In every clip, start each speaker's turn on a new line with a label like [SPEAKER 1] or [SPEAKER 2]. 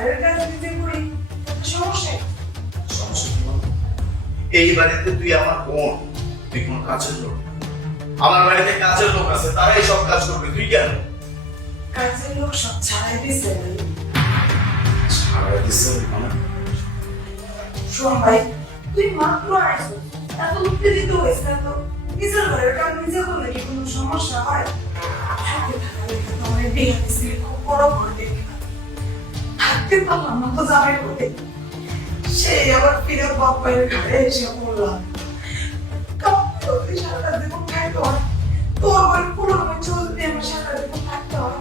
[SPEAKER 1] ঘরের কাজ নিজে করি সমস্যা
[SPEAKER 2] সমস্যা কি এই বাড়িতে তুই আমার বোন তুই কোন কাজের লোক আমার বাড়িতে কাজের লোক আছে তারাই সব কাজ করবে তুই কেন?
[SPEAKER 1] কাজের লোক সব ছাড়াই দিছে
[SPEAKER 2] সারা দিছে মানে?
[SPEAKER 1] শোন ভাই তুই মাত্র আসো এত উত্তেজিত হয়েছে এত নিজের ঘরের কাজ নিজে করলে কি কোনো সমস্যা হয়? থাকতে থাকা লেখা তো অনেক পারলাম না তো যাবে করে। সেই আবার ফিরে বাপ্পাইয়ের ঘরে এসে বললাম সারাটা জীবন খাইতে হয়। তোর আবার পুরো চলতে আমার সারা জীবন থাকতে হয়।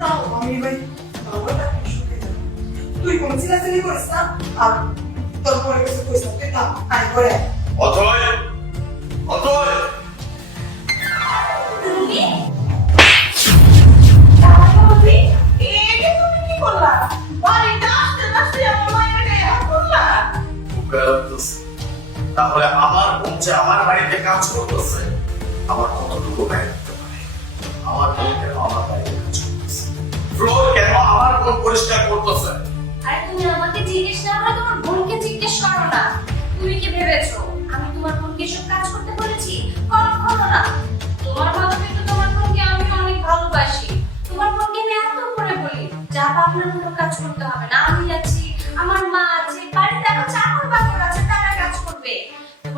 [SPEAKER 1] তাও আমি ভাই বাবাটা যাব তুই কোন চিলাচিলি করিস না? তোর পরে কিছু করিস না। তুই করে আয়।
[SPEAKER 2] যে আমার বাড়িতে কাজ করতেছে, আমার কতটুকু ব্যয় করতে পারে আমার বোন কেন আমার বাড়িতে কাজ করতেছে? ফ্লোর কেন আমার বোন পরিষ্কার করতেছে?
[SPEAKER 3] আরে তুমি আমাকে জিজ্ঞেস না করে তোমার বোনকে জিজ্ঞেস করো না। তুমি কি ভেবেছো?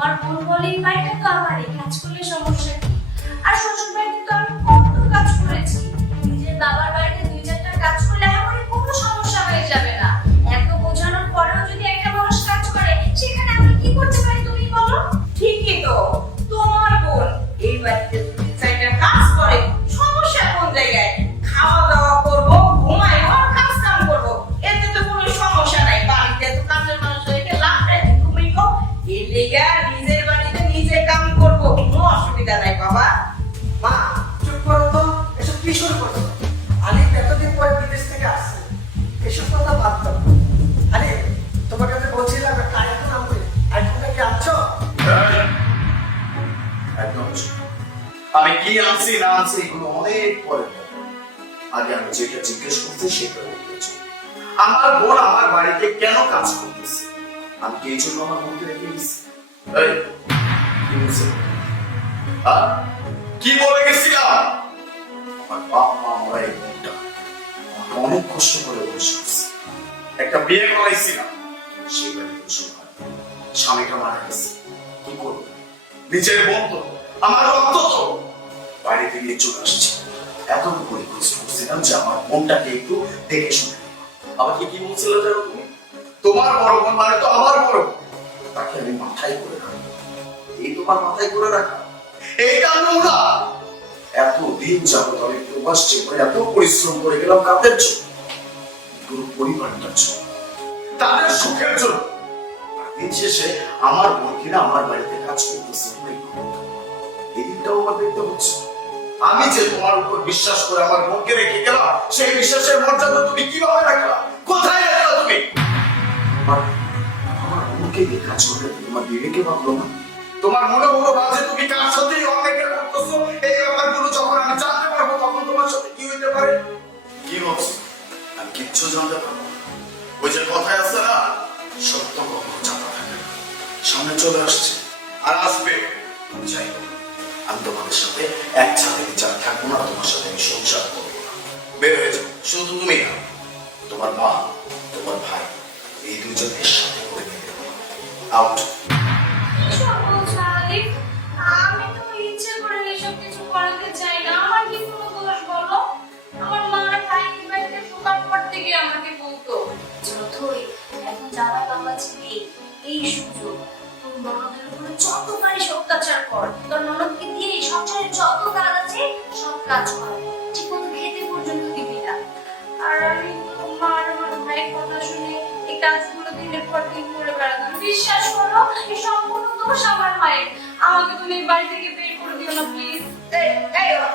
[SPEAKER 3] তোমার বোন বলে এই বাড়িটা তো আমারই কাজ করলে সমস্যা
[SPEAKER 4] এসব কি শুরু করছ আলি এতদিন পরে বিদেশ থেকে আসছে। এসব কথা দাও। আরে তোমাকে আমি বলছিলাম একটা আইফোন আনতে আইফোনটা কি আনছো
[SPEAKER 2] একদম আমি কি আনছি না আনছি এগুলো অনেক পরে। আগে আমি যেটা জিজ্ঞেস করতে সেটা বলতেছি আমার বোন আমার বাড়িতে কেন কাজ করতেছে? আমি কি এই জন্য আমার বোনকে রেখে এই, কি? হ্যাঁ? কি বলে গেছিলাম? আমার অনেক কষ্ট করে বসে একটা বিয়ে করাইছিলাম সেই বাড়িতে স্বামীটা মারা গেছে, কি করব? নিজের বোন তো আমার রক্ত তো বাড়িতে গিয়ে চলে আসছি। এতটুকু রিকোয়েস্ট করছিলাম যে আমার বোনটাকে একটু দেখে শুনে। আমাকে কি বলছিল জানো তুমি? তোমার বড় বোন মানে তো আমার বড় তাকে আমি মাথায় করে রাখব এই তোমার মাথায় করে রাখা। এইটা নোংরা। এত দিন যাবত আমি প্রবাস জীবনে এত পরিশ্রম করে গেলাম কাদের জন্য? পুরো পরিবারটার জন্য। তাদের সুখের জন্য। দিন শেষে আমার বোন কিনা আমার বাড়িতে কাজ করতেছে এই আমার দেখতে হচ্ছে। আমি যে তোমার উপর বিশ্বাস করে আমার বোনকে রেখে গেলাম, সেই বিশ্বাসের মর্যাদা তুমি কীভাবে রাখলা? কোথায় রাখলা তুমি? আমার বোনকে কাজ করতে তোমার বিবেকে ভাবলো না? তোমার মনে হলো যে তুমি কার সাথে অনেকটা করতেছো? এই ব্যাপারগুলো যখন আমি জানতে পারব, তখন তোমার সাথে কি হইতে পারে? কি বলছো আমি কিচ্ছু জানতে পারব ওই যে কথায় আছে না, সত্য কখনো চাপা থাকে সামনে চলে আসছে। আর আসবে। যাই। আমি তোমাদের সাথে এক ছাদে বিচার থাকব না, তোমার সাথে আমি সংসার করব না। বের হয়ে যাও। শুধু তুমি না, তোমার মা, তোমার ভাই, এই দুজনের সাথে করে নেবে আউট
[SPEAKER 3] এই সুযোগ বিশ্বাস করো সম্পূর্ণ দোষ আমার মায়ের। আমাকে তুমি বাড়ি থেকে বের করে দিও না প্লিজ
[SPEAKER 1] এই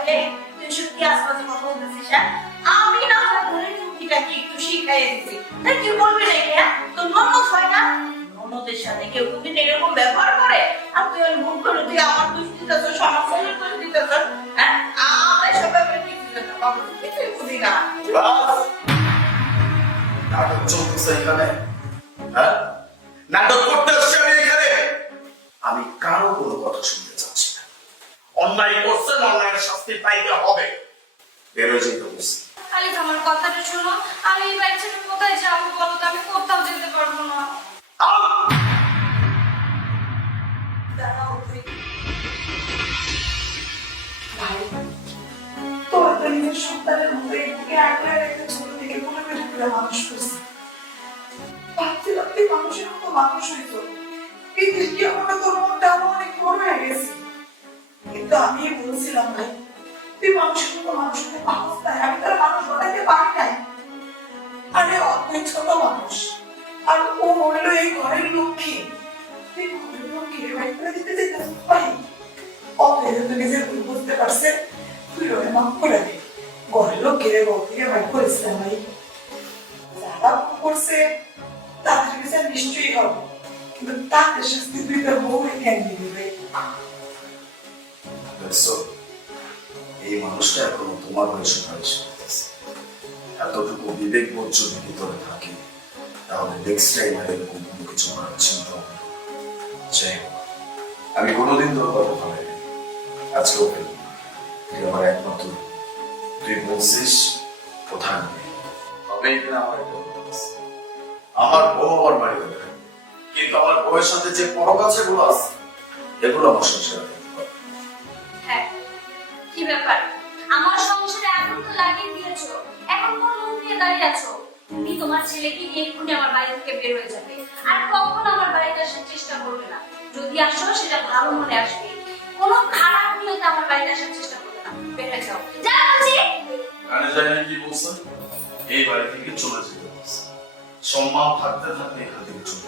[SPEAKER 1] এই তুই সত্যি আশপাশে কথা হ্যাঁ? আমি না হয় বোনের টুকিটাকে একটু শিখাই দিছি। তাই তুই বলবি নাকি হ্যাঁ তোর ননদ হয় না? ননদের সাথে কেউ যদি এরকম ব্যবহার করে আর তুই ওই ভুল করে তুই আমার দোষ দিতেছ সমাজ ছেলের দোষ দিতেছ হ্যাঁ? আমার এসব ব্যাপারে কিছুই বুঝি না।
[SPEAKER 2] নাটক চলতেছে এখানে হ্যাঁ? নাটক করতে আসছি আমি এখানে। আমি কারও কোনো কথা শুনতে চাচ্ছি না। অন্যায় করছেন অন্যায়ের শাস্তি পাইতে হবে। যেতে বলছি।
[SPEAKER 3] খালিদ আমার কথাটা শোনো। আমি এই বাড়ি ছেড়ে কোথায় যাব বলো তো? আমি কোথাও যেতে পারব না।
[SPEAKER 1] তোর মনটা অনেক বড় হয়ে গেছে। কিন্তু আমি বলছিলাম ভাই, তুই মানুষের মতো মানুষ তার মানুষ বানাইতে পারি নাই। আরে অনেক ছোট মানুষ আর ও হলো এই ঘরের লক্ষ্মী। ঘরের লক্ষ্মী ভাই করে দিতে চাইছিস ভাই অতএব তুই নিজের ভুল পারছে। তুই ওরে মাফ করে দে। ঘরের লক্ষ্মীরে বউ থেকে ভাই করেছে ভাই। যারা করছে, তাদের বিচার নিশ্চয়ই হবে। কিন্তু তাদের শাস্তি তুই তোর বউ কেন
[SPEAKER 2] এই মানুষটা এখনও তোমার বয়সে এতটুকু বিবেক বোধ ভিতরে থাকে? তাহলে নেক্সট টাইম আর এরকম কোনো কিছু করার চিন্তা। যাই হোক, আমি কোনোদিন তোর কথা ভাবে আজকেও ফেলব। তুই আমার একমাত্র, তুই বলছিস এখানে আমার বউ আমার বাড়িতে কিন্তু আমার বউয়ের সাথে যে পরক আছে, এগুলো আছে এগুলো আমার সংসারে
[SPEAKER 3] হ্যাঁ কি ব্যাপার? আমার সংসারে এখন তো লাগিয়ে দিয়েছ। এখন কোন মুখ নিয়ে দাঁড়িয়ে আছো। তুমি তোমার ছেলেকে নিয়ে এক্ষুনি আমার বাড়ি থেকে বের হয়ে যাবে। আর কখনো আমার বাড়িতে আসার চেষ্টা করবে না। যদি আসো, সেটা ভালো মনে আসবে। কোনো খারাপ নিয়তে আমার বাড়িতে আসার চেষ্টা করবে না। বের হয়ে যাও। যা বলছি!
[SPEAKER 2] গানে জানি কি বলছো এই বাড়ি থেকে চলে যেতে সম্মান থাকতে থাকতে এখান থেকে চলে